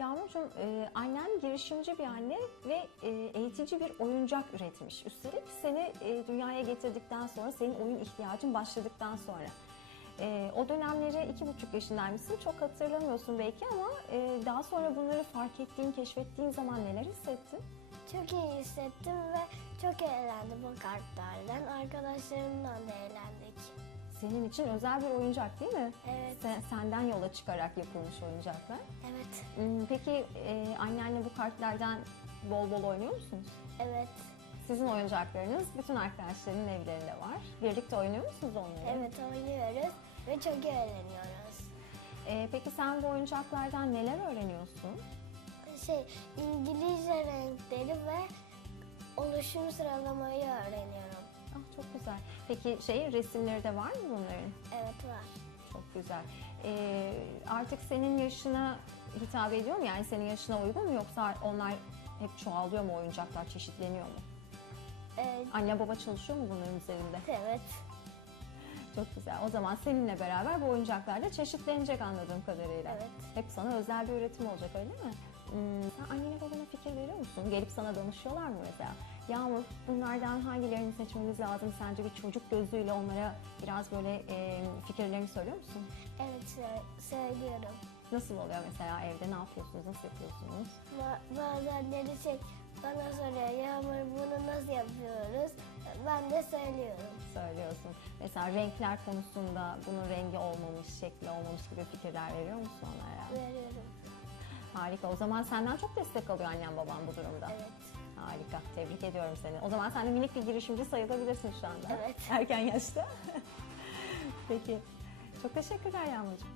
Yağmurcuğum, e, annen girişimci bir anne ve e, eğitici bir oyuncak üretmiş. Üstelik seni e, dünyaya getirdikten sonra, senin oyun ihtiyacın başladıktan sonra. E, o dönemleri iki buçuk yaşındaymışsın, çok hatırlamıyorsun belki ama e, daha sonra bunları fark ettiğin, keşfettiğin zaman neler hissettin? Çok iyi hissettim ve çok eğlendim o kartlardan. Arkadaşlarımla da eğlendik. Senin için özel bir oyuncak değil mi? Evet. Sen- senden yola çıkarak yapılmış oyuncaklar. Evet. Hmm, Peki e, annenle bu kartlardan bol bol oynuyor musunuz? Evet. Sizin oyuncaklarınız bütün arkadaşlarının evlerinde var. Birlikte oynuyor musunuz onları? Evet oynuyoruz ve çok eğleniyoruz. Ee, peki sen bu oyuncaklardan neler öğreniyorsun? Şey İngilizce renkleri ve oluşum sıralamayı öğreniyorum. Ah çok güzel. Peki şey resimleri de var mı bunların? Evet var. Çok güzel. Ee, artık senin yaşına hitap ediyor mu? Yani senin yaşına uygun mu yoksa onlar hep çoğalıyor mu oyuncaklar, çeşitleniyor mu? Evet. Anne baba çalışıyor mu bunların üzerinde? Evet. Çok güzel. O zaman seninle beraber bu oyuncaklar da çeşitlenecek anladığım kadarıyla. Evet. Hep sana özel bir üretim olacak öyle mi? Hmm, sen annene babana fikir veriyor musun? Gelip sana danışıyorlar mı mesela? Yağmur bunlardan hangilerini seçmemiz lazım? Sence bir çocuk gözüyle onlara biraz böyle e, fikirlerini söylüyor musun? Evet sö- söylüyorum. Nasıl oluyor mesela evde ne yapıyorsunuz, nasıl yapıyorsunuz? Ba- bazenleri şey bana soruyor Yağmur bunu nasıl yapıyoruz? Ben de söylüyorum. Söylüyorsun. Mesela renkler konusunda bunun rengi olmamış, şekli olmamış gibi fikirler veriyor musun onlara? Veriyorum. Harika. O zaman senden çok destek alıyor annem babam bu durumda. Evet. Harika. Tebrik ediyorum seni. O zaman sen de minik bir girişimci sayılabilirsin şu anda. Evet. Erken yaşta. Peki. Çok teşekkürler Yağmurcuğum.